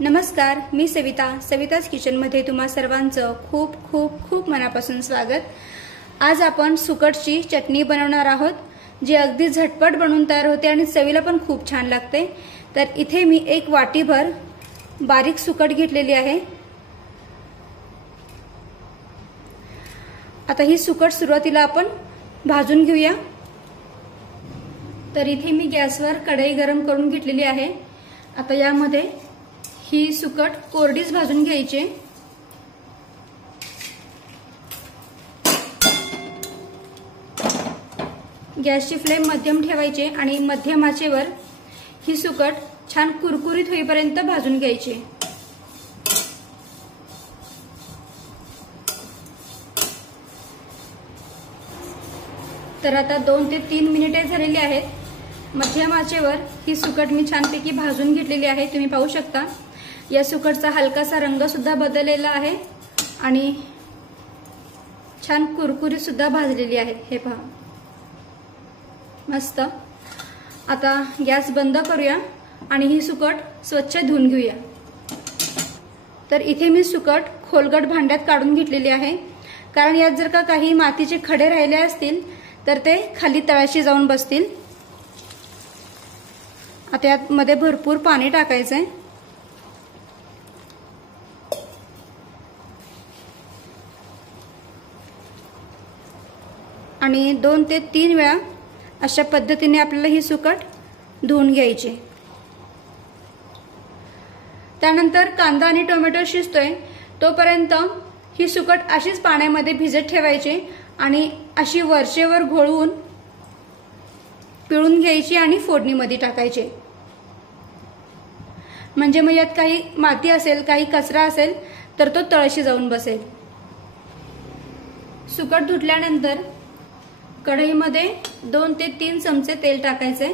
नमस्कार, मी सविताच किचनमध्ये तुम्हा सर्वांचं खूप खूप खूप मनापासून स्वागत। आज आपण सुकटची चटणी बनवणार आहोत, जी अगदी झटपट बनवून तयार होते आणि चवीला पण खूप छान लागते। तर इथे मी एक वाटीभर बारीक सुकट घेतलेली आहे। आता ही सुकट सुरुवातीला आपण भाजून घेऊया। तर इथे मी गॅसवर कढई गरम करून घेतलेली आहे। आता यामध्ये ही सुकट कोरडीच भाजून घ्यायची। गॅसची फ्लेम मध्यम ठेवायची आणि मध्यम आचेवर ही सुकट छान कुरकुरीत होईपर्यंत भाजून घ्यायची। तर आता 2 ते 3 मिनिटे झालेली आहेत। मध्यम आचेवर ही सुकट मी छानपैकी भाजून घेतलेली आहे। तुम्ही पाहू शकता या सुकटचा हलकासा रंग सुद्धा बदललेला आहे आणि छान कुरकुरीत सुद्धा भाजलेली आहे। हे पहा, मस्त। आता गॅस बंद करूया आणि ही सुकट स्वच्छ धुवून घेऊया। तर इथे मी सुकट खोलगट भांड्यात काढून घेतलेली आहे, कारण यात जर का काही मातीचे खडे राहिले असतील तर ते खाली तळाशी जाऊन बसतील। आता यात मध्ये भरपूर पाणी टाकायचंय आणि 2 ते 3 वेळा अशा पद्धतीने आपल्याला ही सुकट धुवून घ्यायची। त्यानंतर कांदा आणि टोमॅटो शिजतोय तोपर्यंत ही सुकट अशीच पाण्यामध्ये भिजत ठेवायची आणि अशी वरचेवर घोळवून पिळून घ्यायची आणि फोडणीमध्ये टाकायची। म्हणजे मग यात काही माती असेल, काही कचरा असेल तर तो तळशी जाऊन बसेल। सुकट धुतल्यानंतर कढईमध्ये 2 ते 3 चमचे तेल टाकायचे।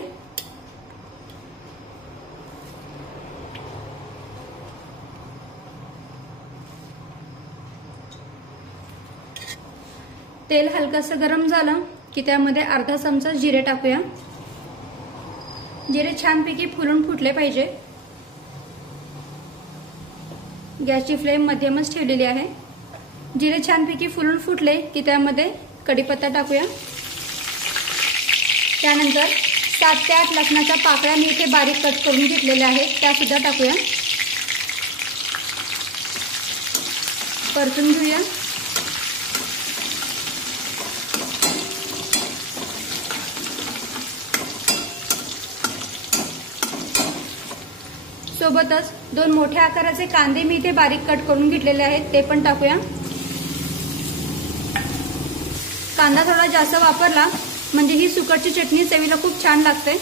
तेल हलकसं गरम झालं की त्यामध्ये अर्धा चमचा जिरे टाकूया। जिरे छानपैकी फुलून फुटले पाहिजे। गॅसची फ्लेम मध्यमच ठेवलेली आहे। जिरे छानपैकी फुलून फुटले की त्यामध्ये कढीपत्ता टाकूया। त्यानंतर 7 ते 8 लसणाच्या पाकळ्या मी इथे बारीक कट करून घेतलेल्या आहेत, त्या सुद्धा टाकूया। परतून घेऊया। सोबतच 2 मोठ्या आकाराचे कांदे मी इथे बारीक कट करून घेतलेले आहेत, ते पण टाकूया। कांदा थोडा जास्त वापरला म्हणजे ही सुकटची चटणी चवीला खूप छान लागते।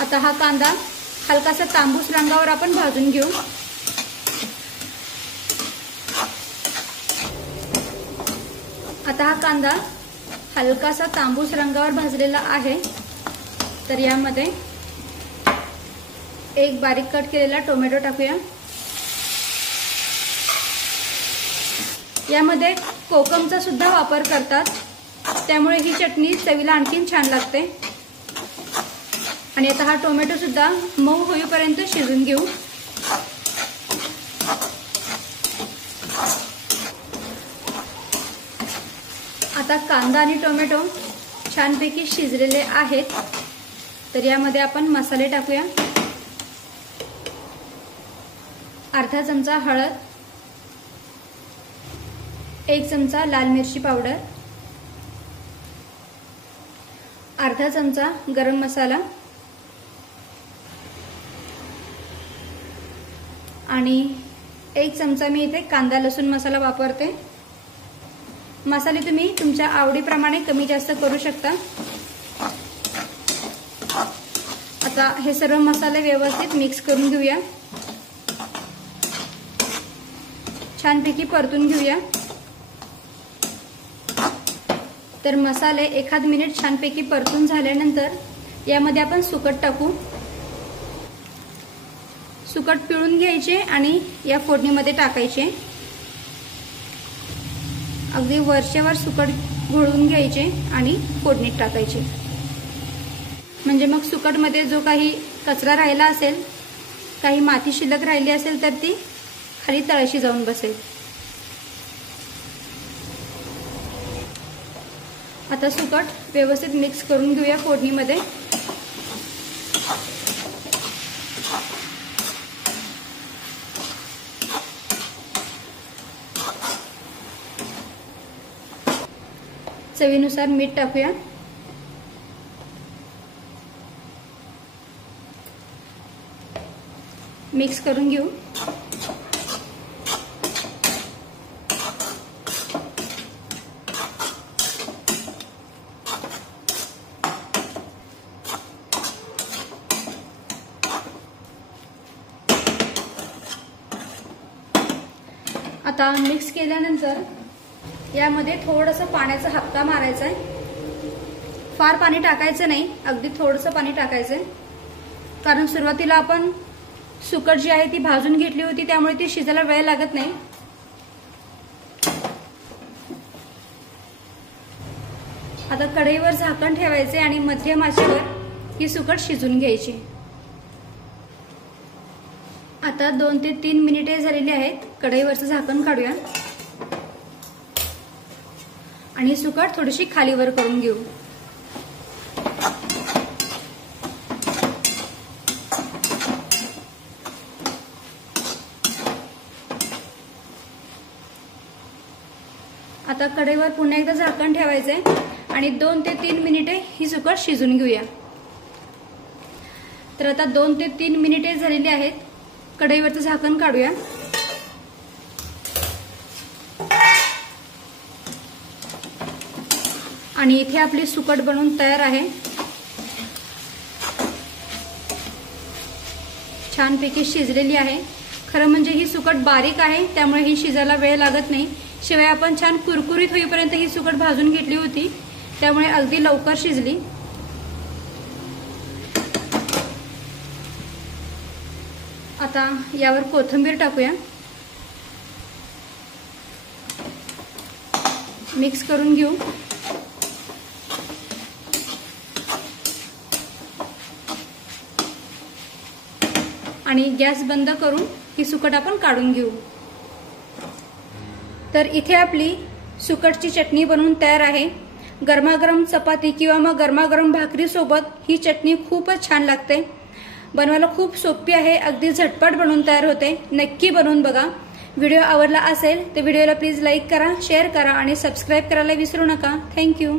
आता हा कांदा हलकासा तांबूस रंगावर आपण भाजून घेऊ। आता हा कांदा हलकासा तांबूस रंगावर भाजलेला आहे। तर यामध्ये एक बारीक कट केलेला टोमॅटो टाकूया। यामध्ये कोकमचा सुद्धा वापर करतात, त्यामुळे ही चटणी चवीला आणखीन छान लागते। आणि आता हा टोमॅटो सुद्धा मऊ होईपर्यंत शिजून घेऊ। आता कांदा आणि टोमॅटो छानपैकी शिजलेले आहेत, तर यामध्ये आपण मसाले टाकूया। अर्धा चमचा हळद, 1 चमचा लाल मिरची पावडर, अर्धा चमचा गरम मसाला आणि 1 चमचा मी इथे कांदा लसूण मसाला वापरते। मसाले तुम्ही तुमच्या आवडीप्रमाणे कमी जास्त करू शकता। आता हे सर्व मसाले व्यवस्थित मिक्स करून घेऊया। छानपैकी परतून घेऊया। तर मसाले 1 मिनिट छानपैकी परतून झाल्यानंतर यामध्ये आपण सुकट टाकू। सुकट पिळून घ्यायचे आणि या फोडणीमध्ये टाकायचे। अगदी वरचेवर सुकट घोळवून घ्यायचे आणि फोडणीत टाकायचे। म्हणजे मग सुकटमध्ये जो काही कचरा राहिला असेल, काही माती शिल्लक राहिली असेल तर ती खाली तळाशी जाऊन बसेल. आता सुकट व्यवस्थित मिक्स करून घेऊया फोडणीमध्ये. चवीनुसार मीठ टाकूया. मिक्स करून घेऊ. आता मिक्स केल्यानंतर यामध्ये थोडंसं पाण्याचा हक्का मारायचा आहे. फार पाणी टाकायचं नाही, अगदी थोडंसं पाणी टाकायचंय, कारण सुरुवातीला आपण सुकट जी आहे ती भाजून घेतली होती, त्यामुळे ती शिजायला वेळ लागत नाही. आता कढईवर झाकण ठेवायचे आणि मध्यम आचेवर ही सुकट शिजून घ्यायची. आता 2 ते 3 मिनिटे झालेली आहेत. कढईवरचं झाकण काढूया आणि सुकट थोडीशी खालीवर करून घेऊ. आता कढईवर पुन्हा एकदा झाकण ठेवायचंय आणि 2 ते 3 मिनिटे ही सुकट शिजून घेऊया. तर आता 2 ते 3 मिनिटे झालेली आहेत. कढईवरचं झाकण काढूया आणि इथे आपली सुकट बनवून तयार आहे. छानपैकी शिजलेली आहे. खरं म्हणजे ही सुकट बारीक आहे, त्यामुळे ही शिजायला वेळ लागत नाही. शिवाय आपण छान कुरकुरीत होईपर्यंत ही सुकट भाजून घेतली होती, त्यामुळे अगदी लवकर शिजली. आता यावर कोथिंबीर टाकूया. मिक्स करून घेऊ. आणि गॅस बंद करून ही सुकट आपण काढून घेऊ. तर इथे आपली सुकटची चटणी बनवून तयार आहे. गरमागरम चपाती किंवा मग गरमागरम भाकरी सोबत ही चटणी खूपच छान लागते. बनवायला खूप सोपी आहे, अगदी झटपट बनवून तयार होते. नक्की बनवून बघा. व्हिडिओ आवडला असेल तर व्हिडिओला प्लीज लाईक करा, शेअर करा आणि सबस्क्राईब करायला विसरू नका. थँक्यू.